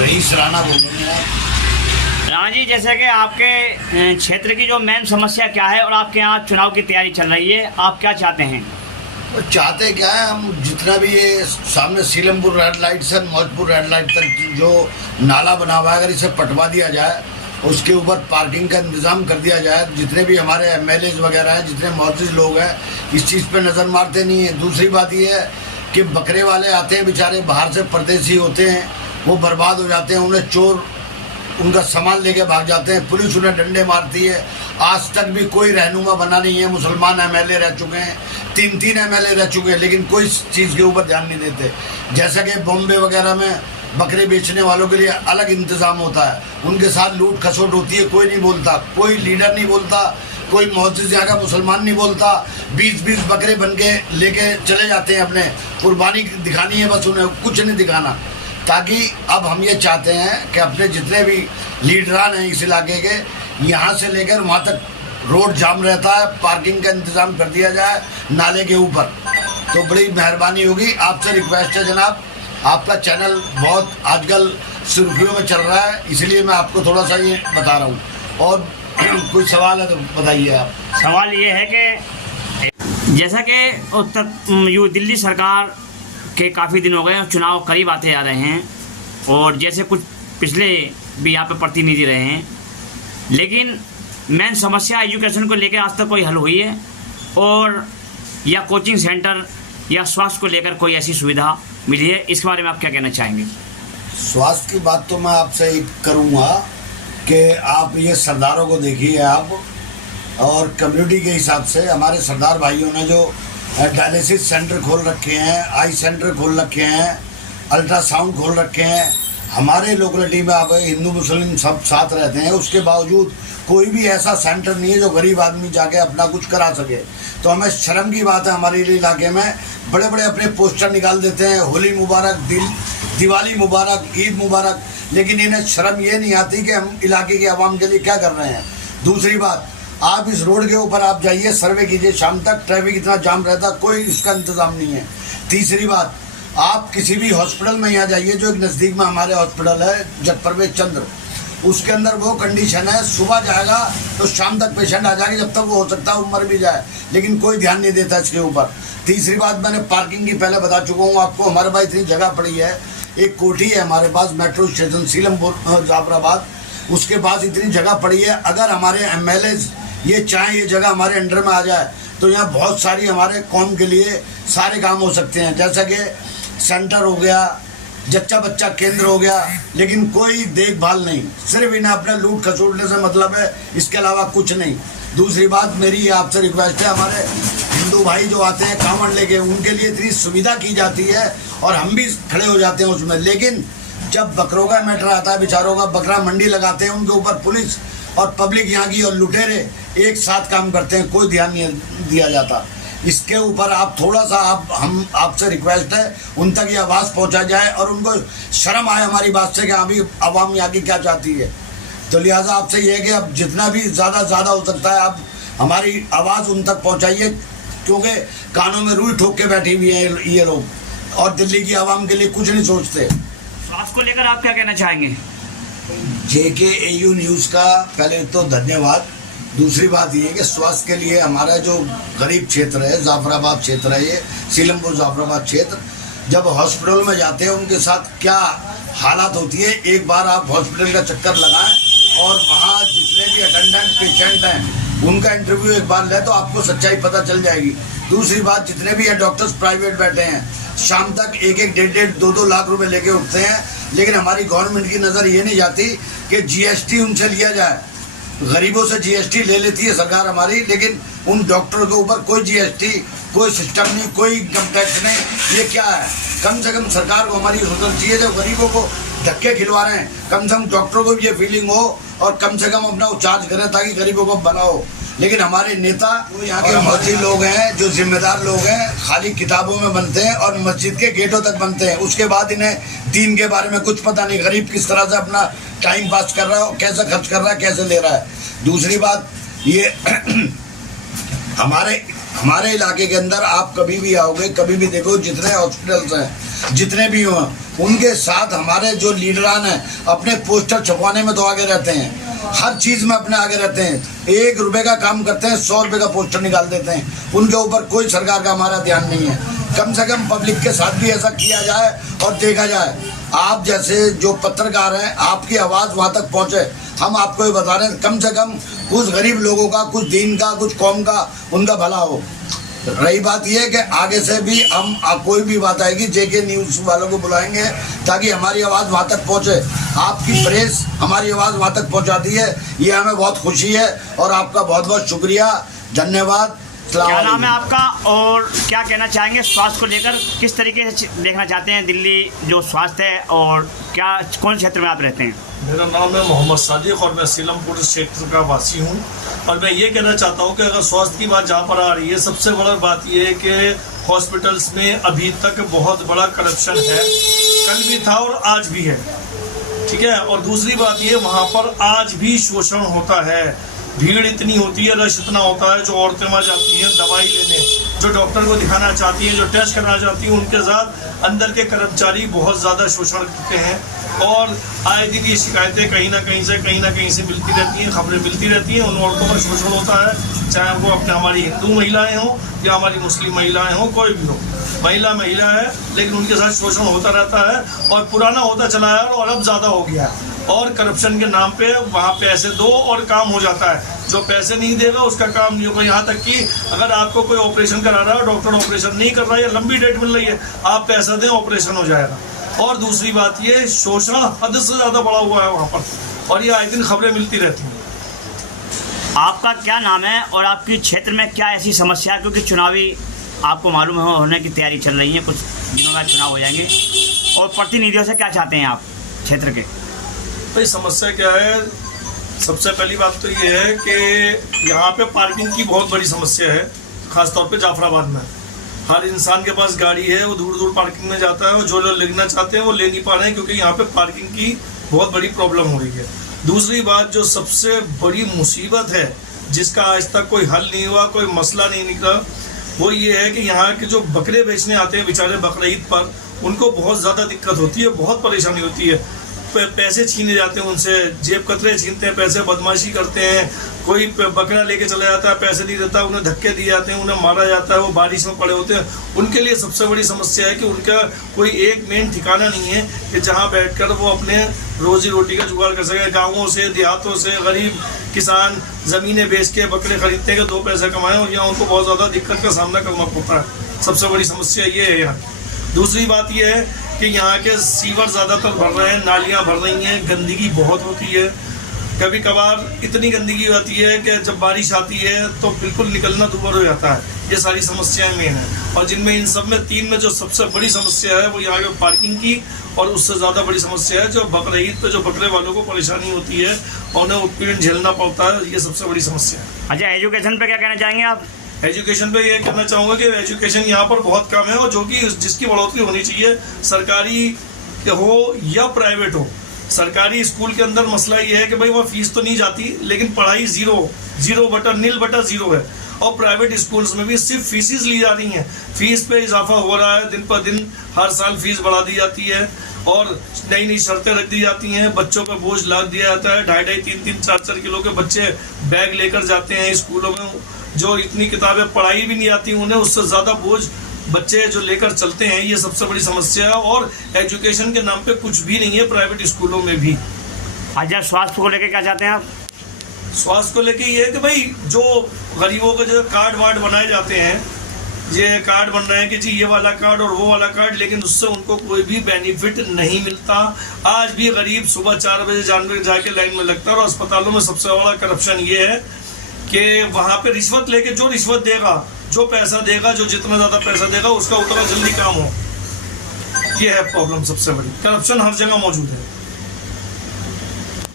Rice Rana बोल रहे हैं आप। राणा जी, जैसे कि आपके क्षेत्र की जो मेन समस्या क्या है और आपके यहाँ चुनाव की तैयारी चल रही है, आप क्या चाहते हैं? वो चाहते क्या है, हम जितना भी ये सामने सीलमपुर रेड लाइट से मौजपुर रेड लाइट तक जो नाला बना हुआ है, अगर इसे पटवा दिया जाए, उसके ऊपर पार्किंग का इंतजाम कर दिया जाए। जितने भी हमारे एमएलए वगैरह हैं, जितने मौजूद लोग हैं, इस चीज़ पे नज़र मारते नहीं है। दूसरी बात ये है कि बकरे वाले आते हैं बेचारे, बाहर से परदेसी होते हैं, वो बर्बाद हो जाते हैं, उन्हें चोर उनका सामान लेके भाग जाते हैं, पुलिस उन्हें डंडे मारती है। आज तक भी कोई रहनुमा बना नहीं है। मुसलमान एमएलए रह चुके हैं, तीन एमएलए रह चुके हैं, लेकिन कोई चीज़ के ऊपर ध्यान नहीं देते। जैसा कि बॉम्बे वगैरह में बकरे बेचने वालों के लिए अलग इंतज़ाम होता है, उनके साथ लूट खसोट होती है, कोई नहीं बोलता, कोई लीडर नहीं बोलता, कोई मौजूद यहाँ का मुसलमान नहीं बोलता। 20-20 बकरे बन के लेके चले जाते हैं, अपने कुर्बानी दिखानी है बस, उन्हें कुछ नहीं दिखाना। ताकि अब हम ये चाहते हैं कि अपने जितने भी लीडरान हैं इस इलाके के, यहाँ से लेकर वहाँ तक रोड जाम रहता है, पार्किंग का इंतज़ाम कर दिया जाए नाले के ऊपर, तो बड़ी मेहरबानी होगी। आपसे रिक्वेस्ट है जनाब, आपका चैनल बहुत आजकल सुर्खियों में चल रहा है, इसलिए मैं आपको थोड़ा सा ये बता रहा हूँ। और कोई सवाल है तो बताइए आप। सवाल ये है कि जैसा कि दिल्ली सरकार के काफ़ी दिन हो गए और चुनाव करीब आते आ रहे हैं, और जैसे कुछ पिछले भी यहाँ पे प्रतिनिधि रहे हैं, लेकिन मेन समस्या एजुकेशन को लेकर आज तक कोई हल हुई है, और या कोचिंग सेंटर या स्वास्थ्य को लेकर कोई ऐसी सुविधा मिली है? इसके बारे में आप क्या कहना चाहेंगे? स्वास्थ्य की बात तो मैं आपसे करूँगा कि आप ये सरदारों को देखिए आप, और कम्युनिटी के हिसाब से हमारे सरदार भाइयों ने जो डायलिसिस सेंटर खोल रखे हैं, आई सेंटर खोल रखे हैं, अल्ट्रासाउंड खोल रखे हैं। हमारे लोकेलिटी में आप हिंदू मुस्लिम सब साथ रहते हैं, उसके बावजूद कोई भी ऐसा सेंटर नहीं है जो गरीब आदमी जाके अपना कुछ करा सके। तो हमें शर्म की बात है, हमारे इलाके में बड़े बड़े अपने पोस्टर निकाल देते हैं, होली मुबारक, दिवाली मुबारक, ईद मुबारक, लेकिन इन्हें शर्म ये नहीं आती कि हम इलाके के आवाम के लिए क्या कर रहे हैं। दूसरी बात, आप इस रोड के ऊपर आप जाइए, सर्वे कीजिए, शाम तक ट्रैफिक इतना जाम रहता, कोई इसका इंतज़ाम नहीं है। तीसरी बात, आप किसी भी हॉस्पिटल में यहाँ जाइए, जो एक नज़दीक में हमारे हॉस्पिटल है जगप्रवेश चंद्र, उसके अंदर वो कंडीशन है, सुबह जाएगा तो शाम तक पेशेंट आ जाएगा, जब तक वो हो सकता है वो मर भी जाए, लेकिन कोई ध्यान नहीं देता इसके ऊपर। तीसरी बात, मैंने पार्किंग की पहले बता चुका हूँ आपको, हमारे पास इतनी जगह पड़ी है, एक कोठी है हमारे पास मेट्रो स्टेशन सीलमपुर जाफराबाद, उसके पास इतनी जगह पड़ी है। अगर हमारे एमएलए ये चाहें ये जगह हमारे अंडर में आ जाए तो यहाँ बहुत सारी हमारे कौम के लिए सारे काम हो सकते हैं, जैसा कि सेंटर हो गया, जच्चा बच्चा केंद्र हो गया, लेकिन कोई देखभाल नहीं, सिर्फ इन्हें अपने लूट खसोटने से मतलब है, इसके अलावा कुछ नहीं। दूसरी बात, मेरी आपसे रिक्वेस्ट है, हमारे हिंदू भाई जो आते हैं कांवड़ लेके, उनके लिए इतनी सुविधा की जाती है और हम भी खड़े हो जाते हैं उसमें, लेकिन जब बकरों का मैटर आता है, बेचारों का बकरा मंडी लगाते हैं, उनके ऊपर पुलिस और पब्लिक यहाँ की और लुटेरे एक साथ काम करते हैं, कोई ध्यान नहीं दिया जाता। इसके ऊपर आप थोड़ा सा हम आपसे रिक्वेस्ट है, उन तक ये आवाज़ पहुँचा जाए और उनको शर्म आए हमारी बात से कि अभी आवाम यहाँ की क्या चाहती है। तो लिहाजा आपसे ये है कि अब जितना भी ज़्यादा हो सकता है आप हमारी आवाज़ उन तक पहुँचाइए, क्योंकि कानों में रुई ठोक के बैठी हुई है ये लोग, और दिल्ली की आवाम के लिए कुछ नहीं सोचते। स्वास्थ्य को लेकर आप क्या कहना चाहेंगे? JKAU न्यूज़ का पहले तो धन्यवाद। दूसरी बात ये है कि स्वास्थ्य के लिए हमारा जो गरीब क्षेत्र है, जाफराबाद क्षेत्र है, ये सीलमपुर जाफराबाद क्षेत्र, जब हॉस्पिटल में जाते हैं उनके साथ क्या हालात होती है, एक बार आप हॉस्पिटल का चक्कर लगाएं और वहाँ जितने भी अटेंडेंट पेशेंट हैं उनका इंटरव्यू एक बार लें तो आपको सच्चाई पता चल जाएगी। दूसरी बात, जितने भी डॉक्टर्स प्राइवेट बैठे हैं, शाम तक 1-1, 1.5, 2-2 लाख रुपए लेके उठते हैं, लेकिन हमारी गवर्नमेंट की नज़र ये नहीं जाती कि GST उनसे लिया जाए। गरीबों से GST ले लेती है सरकार हमारी, लेकिन उन डॉक्टरों के ऊपर कोई GST, कोई सिस्टम नहीं, कोई इनकम टैक्स नहीं। ये क्या है? कम से कम सरकार को हमारी सोचना चाहिए, जो गरीबों को धक्के खिलवा रहे हैं, कम से कम डॉक्टरों को भी ये फीलिंग हो और कम से कम अपना चार्ज करें ताकि गरीबों को भला हो। लेकिन हमारे नेता जो यहाँ के मस्जिद लोग हैं, जो जिम्मेदार लोग हैं, खाली किताबों में बनते हैं और मस्जिद के गेटों तक बनते हैं, उसके बाद इन्हें दीन के बारे में कुछ पता नहीं, गरीब किस तरह से अपना टाइम पास कर रहा है, कैसे खर्च कर रहा है, कैसे ले रहा है। दूसरी बात ये हमारे हमारे इलाके के अंदर आप कभी भी आओगे, कभी भी देखो, जितने हॉस्पिटल्स हैं, जितने भी हों, उनके साथ हमारे जो लीडरान हैं अपने पोस्टर छपवाने में तो आगे रहते हैं, हर चीज़ में अपने आगे रहते हैं। 1 रुपये का काम करते हैं, 100 रुपये का पोस्टर निकाल देते हैं। उनके ऊपर कोई सरकार का हमारा ध्यान नहीं है। कम से कम पब्लिक के साथ भी ऐसा किया जाए और देखा जाए। आप जैसे जो पत्रकार हैं, आपकी आवाज़ वहाँ तक पहुँचे। हम आपको ये बता रहे हैं, कम से कम कुछ गरीब लोगों का, कुछ दीन का, कुछ कौम का, उनका भला हो। रही बात यह कि आगे से भी हम कोई भी बात आएगी, जेके न्यूज़ वालों को बुलाएंगे ताकि हमारी आवाज़ वहाँ तक पहुँचे। आपकी प्रेस हमारी आवाज़ वहाँ तक पहुँचाती है, ये हमें बहुत खुशी है और आपका बहुत बहुत शुक्रिया, धन्यवाद। क्या नाम है आपका और क्या कहना चाहेंगे स्वास्थ्य को लेकर? किस तरीके से देखना चाहते हैं दिल्ली जो स्वास्थ्य है, और क्या कौन क्षेत्र में आप रहते हैं? मेरा नाम है मोहम्मद सादिक और मैं सीलमपुर क्षेत्र का वासी हूँ। और मैं ये कहना चाहता हूँ कि अगर स्वास्थ्य की बात जहाँ पर आ रही है, सबसे बड़ा बात ये है कि हॉस्पिटल्स में अभी तक बहुत बड़ा करप्शन है, कल भी था और आज भी है, ठीक है। और दूसरी बात ये, वहाँ पर आज भी शोषण होता है, भीड़ इतनी होती है, रश इतना होता है, जो औरतें वहाँ जाती हैं दवाई लेने, जो डॉक्टर को दिखाना चाहती हैं, जो टेस्ट करना चाहती हैं, उनके साथ अंदर के कर्मचारी बहुत ज़्यादा शोषण करते हैं। और आए दिन ये शिकायतें कहीं ना कहीं से मिलती रहती हैं, खबरें मिलती रहती हैं। उन औरतों पर शोषण होता है, चाहे वो अपने हमारी हिंदू महिलाएं हों या हमारी मुस्लिम महिलाएं हों, कोई भी हो, महिला है, लेकिन उनके साथ शोषण होता रहता है और पुराना होता चला है और अब ज़्यादा हो गया है। और करप्शन के नाम पे वहाँ पैसे दो और काम हो जाता है, जो पैसे नहीं देगा उसका काम नहीं होगा। यहाँ तक कि अगर आपको कोई ऑपरेशन करा रहा है, डॉक्टर ऑपरेशन नहीं कर रहा है या लंबी डेट मिल रही है, आप पैसा दें, ऑपरेशन हो जाएगा। और दूसरी बात ये, शोषण हद से ज़्यादा बढ़ा हुआ है वहाँ पर, और ये आए दिन खबरें मिलती रहती हैं। आपका क्या नाम है और आपके क्षेत्र में क्या ऐसी समस्या है? क्योंकि चुनावी आपको मालूम है होने की तैयारी चल रही है, कुछ दिनों में चुनाव हो जाएंगे, और प्रतिनिधियों से क्या चाहते हैं आप क्षेत्र के? भाई समस्या क्या है, सबसे पहली बात तो ये है कि यहाँ पे पार्किंग की बहुत बड़ी समस्या है, ख़ासतौर पे जाफराबाद में। हर इंसान के पास गाड़ी है, वो दूर दूर पार्किंग में जाता है, और जो लोग लेना चाहते हैं वो ले नहीं पा रहे हैं, क्योंकि यहाँ पे पार्किंग की बहुत बड़ी प्रॉब्लम हो रही है। दूसरी बात, जो सबसे बड़ी मुसीबत है, जिसका आज तक कोई हल नहीं हुआ, कोई मसला नहीं निकला, वो ये है कि यहाँ के जो बकरे बेचने आते हैं बेचारे बकरा ईद पर, उनको बहुत ज़्यादा दिक्कत होती है, बहुत परेशानी होती है। पैसे छीने जाते हैं उनसे, जेब कतरे छीनते हैं, पैसे बदमाशी करते हैं। कोई बकरा लेके चला जाता है, पैसे नहीं देता, उन्हें धक्के दिए जाते हैं, उन्हें मारा जाता है, वो बारिश में पड़े होते हैं। उनके लिए सबसे बड़ी समस्या है कि उनका कोई एक मेन ठिकाना नहीं है कि जहाँ बैठकर वो अपने रोजी रोटी का जुगाड़ कर सके। गाँवों से, देहातों से गरीब किसान ज़मीनें बेच के बकरे खरीदते हैं कि 2 पैसे कमाएं, और यहाँ उनको बहुत ज़्यादा दिक्कत का सामना करना पड़ता है। सबसे बड़ी समस्या ये है यहाँ। दूसरी बात ये है कि यहाँ के सीवर ज़्यादातर भर रहे हैं, नालियाँ भर रही हैं, गंदगी बहुत होती है। कभी कभार इतनी गंदगी आती है कि जब बारिश आती है तो बिल्कुल निकलना दूभर हो जाता है। ये सारी समस्याएं मेन हैं, और जिनमें इन सब में 3 में जो सबसे बड़ी समस्या है वो यहाँ के पार्किंग की, और उससे ज़्यादा बड़ी समस्या है जो बकरा ईद पे जो बकरे वालों को परेशानी होती है और उन्हें उत्पीड़न झेलना पड़ता है। ये सबसे बड़ी समस्या है। अच्छा, एजुकेशन पे क्या कहना चाहेंगे आप? एजुकेशन पे ये कहना चाहूँगा कि एजुकेशन यहाँ पर बहुत कम है, और जो कि जिसकी बढ़ोतरी होनी चाहिए, सरकारी हो या प्राइवेट हो। सरकारी स्कूल के अंदर मसला ये है कि भाई वहाँ फीस तो नहीं जाती, लेकिन पढ़ाई नील बटा जीरो है। और प्राइवेट स्कूल्स में भी सिर्फ फीसिस ली जा रही हैं, फीस पे इजाफा हो रहा है, दिन पर दिन हर साल फीस बढ़ा दी जाती है, और नई नई शर्तें रख दी जाती हैं, बच्चों पर बोझ लाद दिया जाता है। 2.5, 3, 4 किलो के बच्चे बैग लेकर जाते हैं स्कूलों में, जो इतनी किताबें पढ़ाई भी नहीं आती उन्हें, उससे ज़्यादा बोझ बच्चे जो लेकर चलते हैं। ये सबसे बड़ी समस्या है, और एजुकेशन के नाम पे कुछ भी नहीं है प्राइवेट स्कूलों में भी। अच्छा, स्वास्थ्य को लेकर क्या चाहते हैं आप? स्वास्थ्य को लेके ये है कि भाई जो गरीबों के जो कार्ड वार्ड बनाए जाते हैं, ये कार्ड बन रहे हैं कि जी ये वाला कार्ड और वो वाला कार्ड, लेकिन उससे उनको कोई भी बेनिफिट नहीं मिलता। आज भी गरीब सुबह 4 बजे जाके लाइन में लगता है। और अस्पतालों में सबसे बड़ा करप्शन ये है कि वहाँ पे रिश्वत लेके जो रिश्वत देगा, जो पैसा देगा, जो जितना ज़्यादा पैसा देगा उसका उतना जल्दी काम हो। ये है प्रॉब्लम सबसे बड़ी। करप्शन हर जगह मौजूद है।